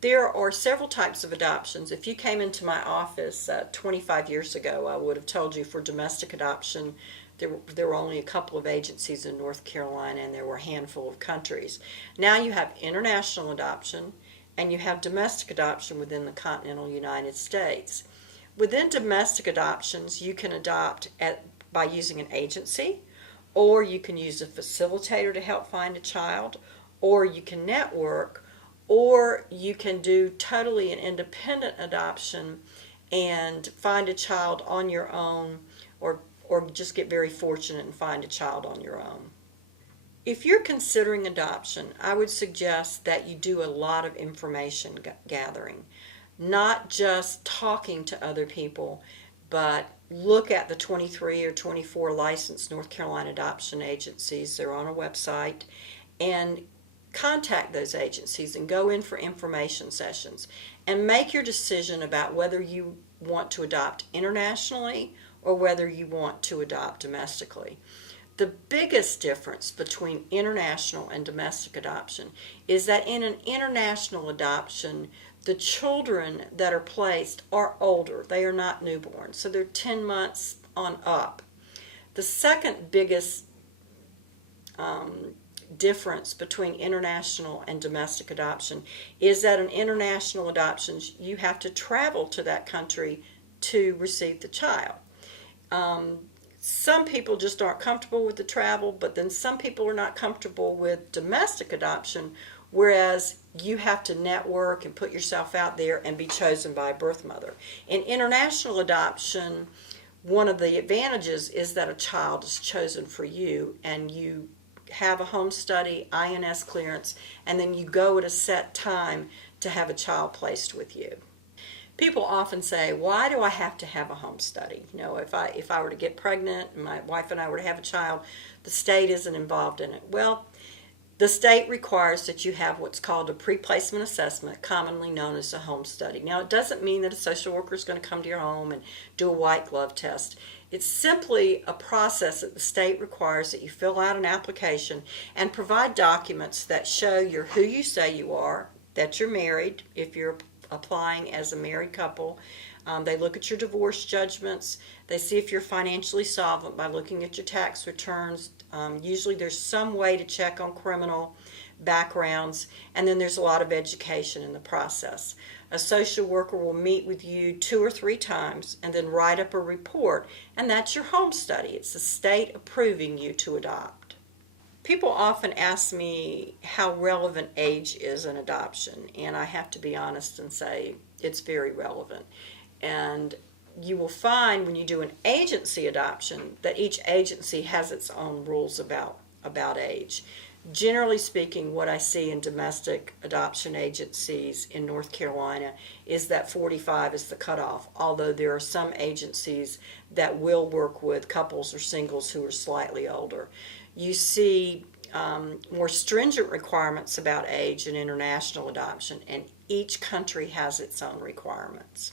There are several types of adoptions. If you came into my office 25 years ago, I would have told you for domestic adoption, there were only a couple of agencies in North Carolina and there were a handful of countries. Now you have international adoption and you have domestic adoption within the continental United States. Within domestic adoptions, you can adopt by using an agency, or you can use a facilitator to help find a child, or you can network, or you can do totally an independent adoption and find a child on your own, or just get very fortunate and find a child on your own. If you're considering adoption, I would suggest that you do a lot of information gathering, not just talking to other people, but look at the 23 or 24 licensed North Carolina adoption agencies. They're on a website, and contact those agencies and go in for information sessions and make your decision about whether you want to adopt internationally or whether you want to adopt domestically. The biggest difference between international and domestic adoption is that in an international adoption, the children that are placed are older. They are not newborns, so they're 10 months on up. The second biggest difference between international and domestic adoption is that in international adoptions, you have to travel to that country to receive the child. Some people just aren't comfortable with the travel, but then some people are not comfortable with domestic adoption, whereas you have to network and put yourself out there and be chosen by a birth mother. In international adoption, one of the advantages is that a child is chosen for you, and you have a home study, INS clearance, and then you go at a set time to have a child placed with you. People often say, why do I have to have a home study? You know, if I were to get pregnant and my wife and I were to have a child, the state isn't involved in it. Well, the state requires that you have what's called a pre-placement assessment, commonly known as a home study. Now, it doesn't mean that a social worker is going to come to your home and do a white glove test. It's simply a process that the state requires that you fill out an application and provide documents that show you're who you say you are, that you're married if you're applying as a married couple. They look at your divorce judgments. They see if you're financially solvent by looking at your tax returns. Usually there's some way to check on criminal backgrounds, and then there's a lot of education in the process. A social worker will meet with you 2 or 3 times and then write up a report, and that's your home study. It's the state approving you to adopt. People often ask me how relevant age is in adoption, and I have to be honest and say it's very relevant. And you will find when you do an agency adoption that each agency has its own rules about age. Generally speaking, what I see in domestic adoption agencies in North Carolina is that 45 is the cutoff, although there are some agencies that will work with couples or singles who are slightly older. You see more stringent requirements about age in international adoption, and each country has its own requirements.